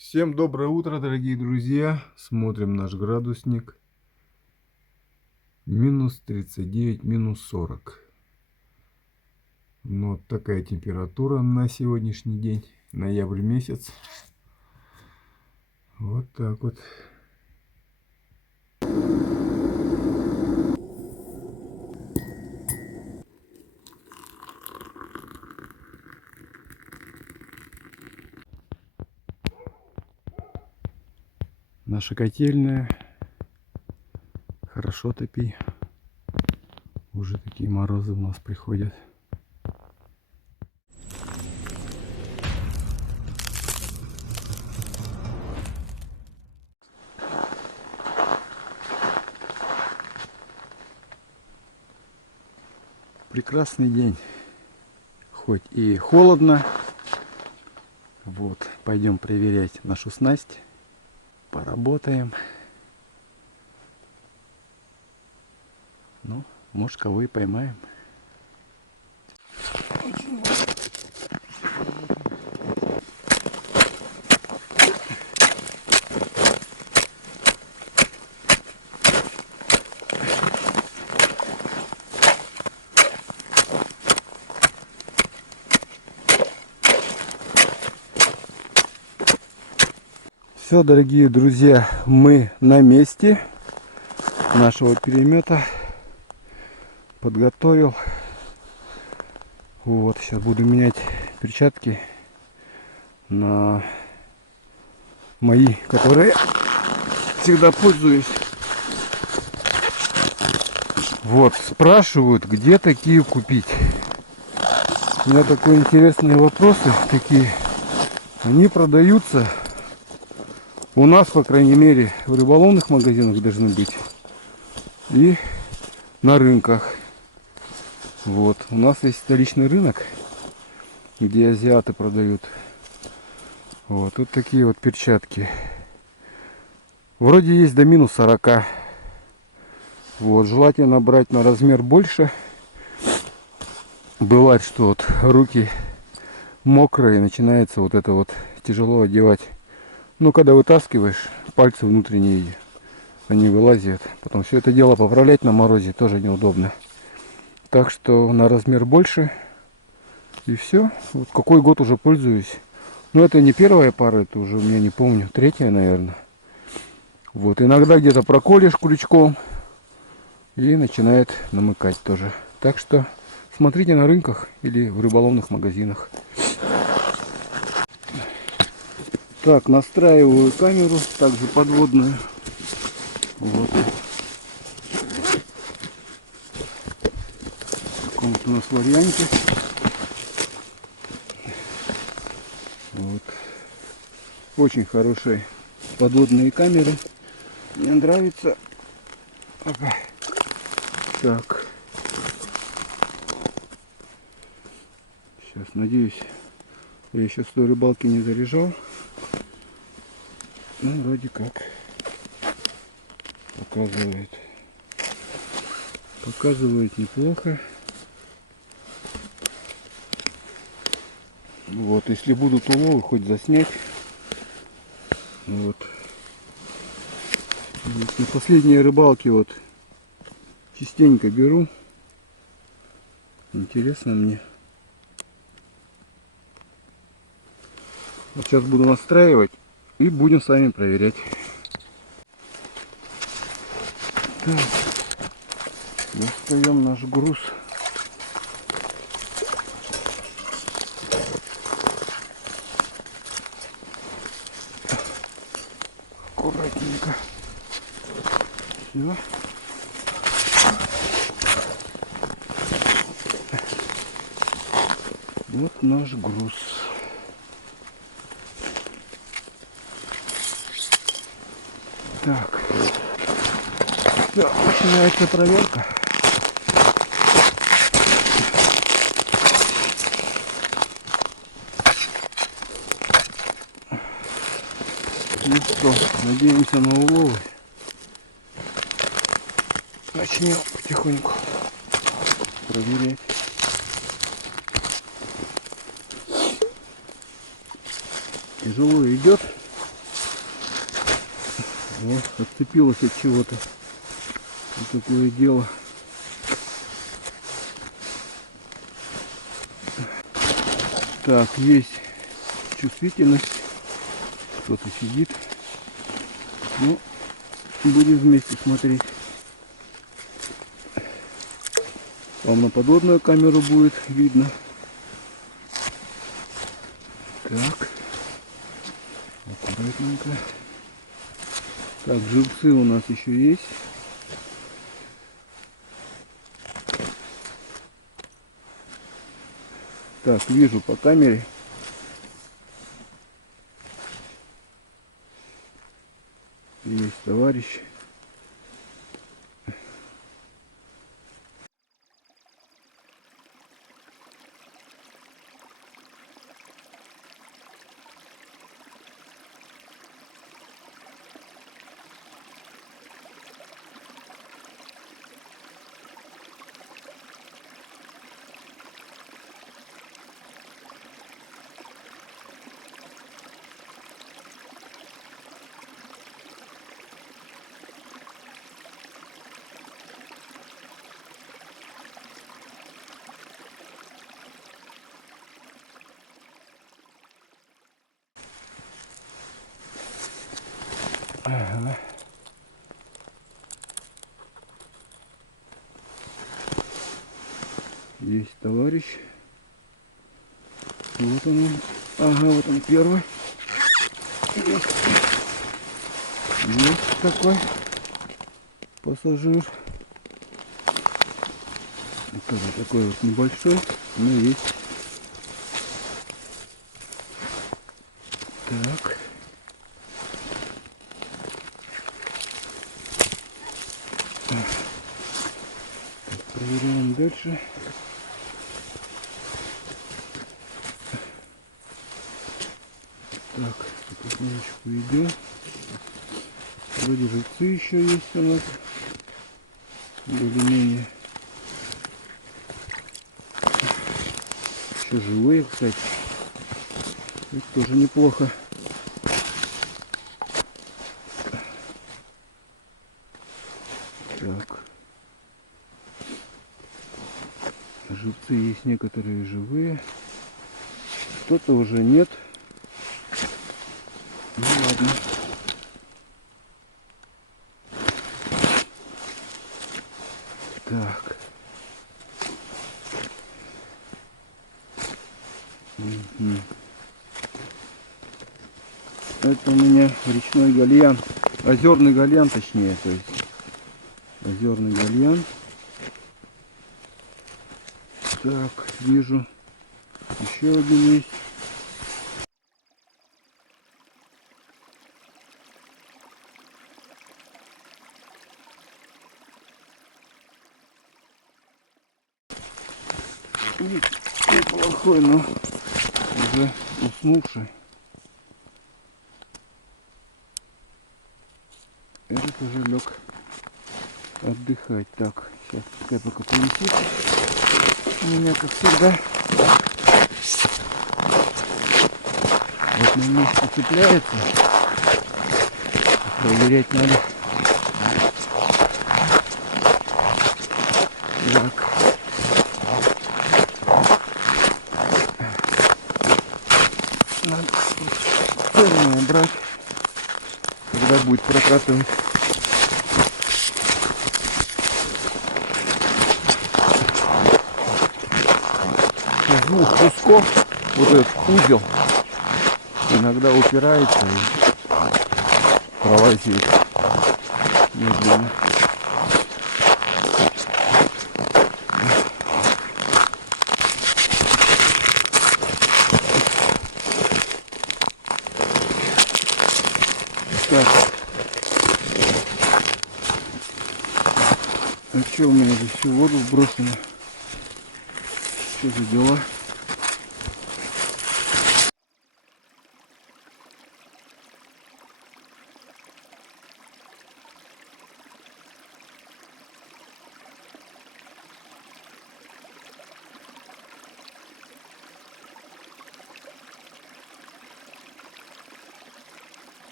Всем доброе утро, дорогие друзья. Смотрим наш градусник. Минус 39, минус 40. Вот такая температура на сегодняшний день. Ноябрь месяц. Вот так вот. Наша котельная. Хорошо топи. Уже такие морозы у нас приходят. Прекрасный день. Хоть и холодно. Вот, пойдем проверять нашу снасть. Поработаем. Ну, может, кого и поймаем. Все, дорогие друзья, мы на месте нашего перемета. Подготовил. Вот, сейчас буду менять перчатки на мои, которые всегда пользуюсь. Вот, спрашивают, где такие купить. У меня такие интересные вопросы такие. Они продаются у нас, по крайней мере, в рыболовных магазинах должны быть и на рынках. Вот, у нас есть столичный рынок, где азиаты продают. Вот, тут такие вот перчатки. Вроде есть до минус 40. Вот, желательно брать на размер больше. Бывает, что вот руки мокрые, начинается вот это вот тяжело одевать. Но когда вытаскиваешь, пальцы внутренние, они вылазят. Потом все это дело поправлять на морозе тоже неудобно. Так что на размер больше. И все. Вот какой год уже пользуюсь. Но это не первая пара, это уже у меня не помню. Третья, наверное. Вот. Иногда где-то проколешь крючком. И начинает намыкать тоже. Так что смотрите на рынках или в рыболовных магазинах. Так, настраиваю камеру, также подводную. Вот. В каком-то у нас варианте. Вот. Очень хорошие подводные камеры. Мне нравится. Опа. Так. Сейчас, надеюсь, я еще с той рыбалки не заряжал. Ну, вроде как показывает. Показывает неплохо. Вот, если будут уловы, хоть заснять. Вот. На последние рыбалки вот частенько беру. Интересно мне. Вот сейчас буду настраивать и будем с вами проверять. Так, достаем наш груз. Аккуратненько. Все. Вот наш груз. Так. Все, начинается проверка. Ну что, надеемся на уловы. Начнем потихоньку проверять. Тяжело идет. Вот, отцепилась от чего-то. Вот такое дело. Так, есть чувствительность. Кто-то сидит. Ну, будем вместе смотреть. Вам на подводную камеру будет видно. Так. Аккуратненько. Так, живцы у нас еще есть. Так, вижу по камере. Есть товарищ. Ага. Есть товарищ. Вот он. Ага, вот он первый. Есть такой пассажир. Тоже такой вот небольшой, но есть. Так. Проверяем дальше. Так, потихонечку идем. Вроде живцы еще есть у нас. Более-менее. Еще живые, кстати. Это тоже неплохо. Так. Живцы есть некоторые живые. Кто-то уже нет. Ну ладно. Так. Это у меня речной гальян. Озерный гальян, точнее, то есть. Озерный гальян. Так, вижу. Еще один есть. Неплохой, но уже уснувший. Этот уже лег отдыхать. Так, сейчас я пока полетит. У меня, как всегда, вот на месте цепляется. Проверять надо. Так. Надо цельное брать, когда будет прокатывать. Из двух кусков вот этот узел иногда упирается и пролазит медленно. Так. А что у меня здесь все в воду вбросено? Что за дела?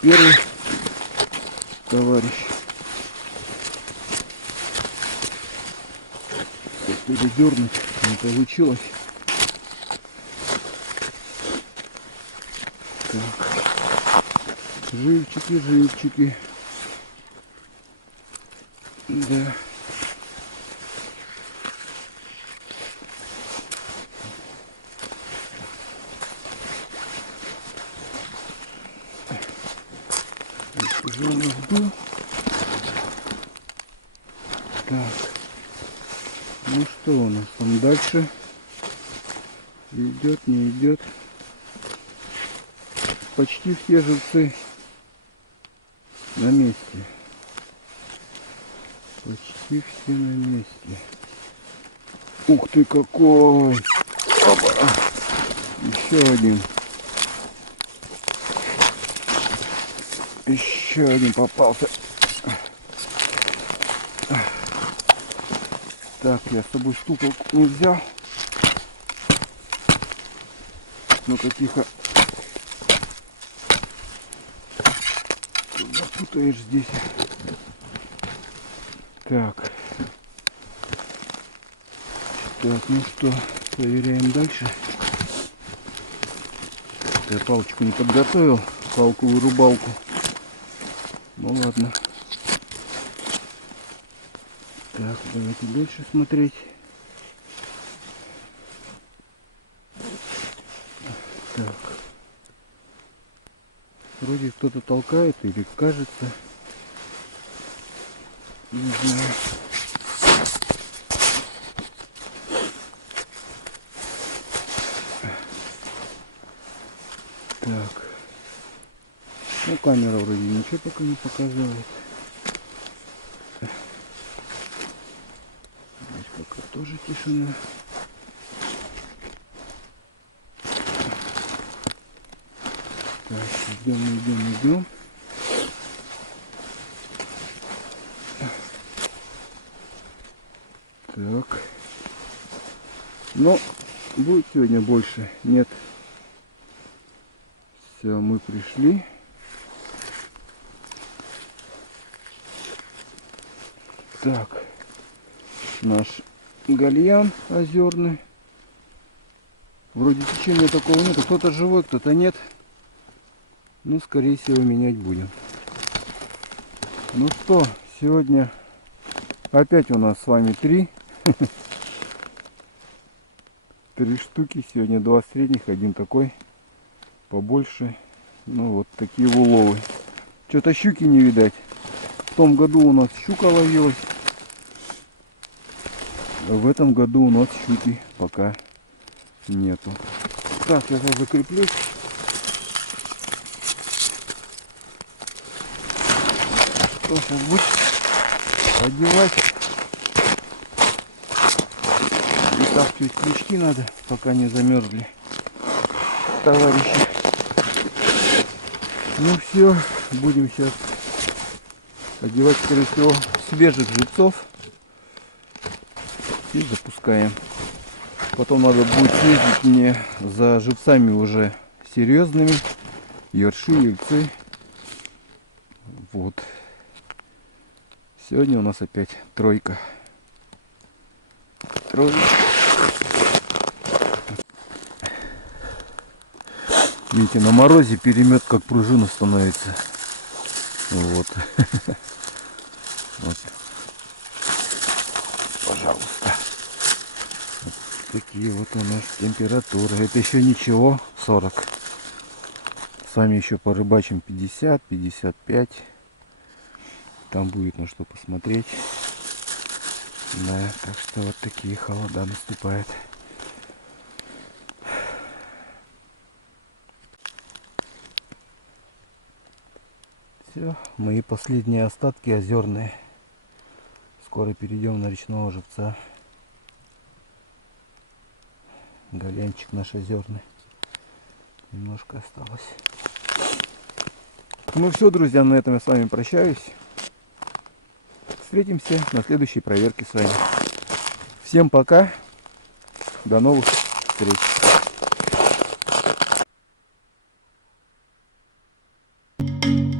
первый товарищ. Передернуть не получилось. Так. Живчики, живчики. Да. Что у нас был? Так. Ну что у нас там дальше? Идет, не идет. Почти все живцы на месте. Почти все на месте. Ух ты какой! Опа! Еще один. Еще один попался. Так, я с собой штуку не взял. Ну-ка, тихо. Запутаешь здесь. Так. Так, ну что, проверяем дальше. Я палочку не подготовил, палковую рубалку. Ну ладно. Так, давайте дальше смотреть. Так. Вроде кто-то толкает или кажется. Не знаю. Так. Ну, камера вроде ничего пока не показывает. Здесь пока тоже тишина. Так, идем. Так. Но будет сегодня больше. Нет. Все, мы пришли. Так. Наш гальян озерный. Вроде течения такого нет. Кто-то живой, кто-то нет. Ну, скорее всего, менять будем. Ну что, сегодня опять у нас с вами 3 штуки. Сегодня 2 средних, один такой побольше. Ну, вот такие уловы. Что-то щуки не видать. В том году у нас щука ловилась. А в этом году у нас щуки пока нету. Так, я сейчас закреплюсь. Что сейчас будет? Одевать. Вытаскивать крючки надо, пока не замерзли товарищи. Ну все, будем сейчас одевать, скорее всего, свежих живцов и запускаем. Потом надо будет съездить мне за живцами уже серьезными, ерши, ельцы. Вот. Сегодня у нас опять тройка. Видите, на морозе перемет как пружина становится. Вот. Вот. Пожалуйста. Вот такие вот у нас температуры. Это еще ничего, 40. С вами еще порыбачим 50, 55. Там будет на что посмотреть. Да, так что вот такие холода наступают. Все, мои последние остатки озерные. Скоро перейдем на речного живца. Гальянчик наш озерный. Немножко осталось. Ну все, друзья, на этом я с вами прощаюсь. Встретимся на следующей проверке с вами. Всем пока. До новых встреч. Thank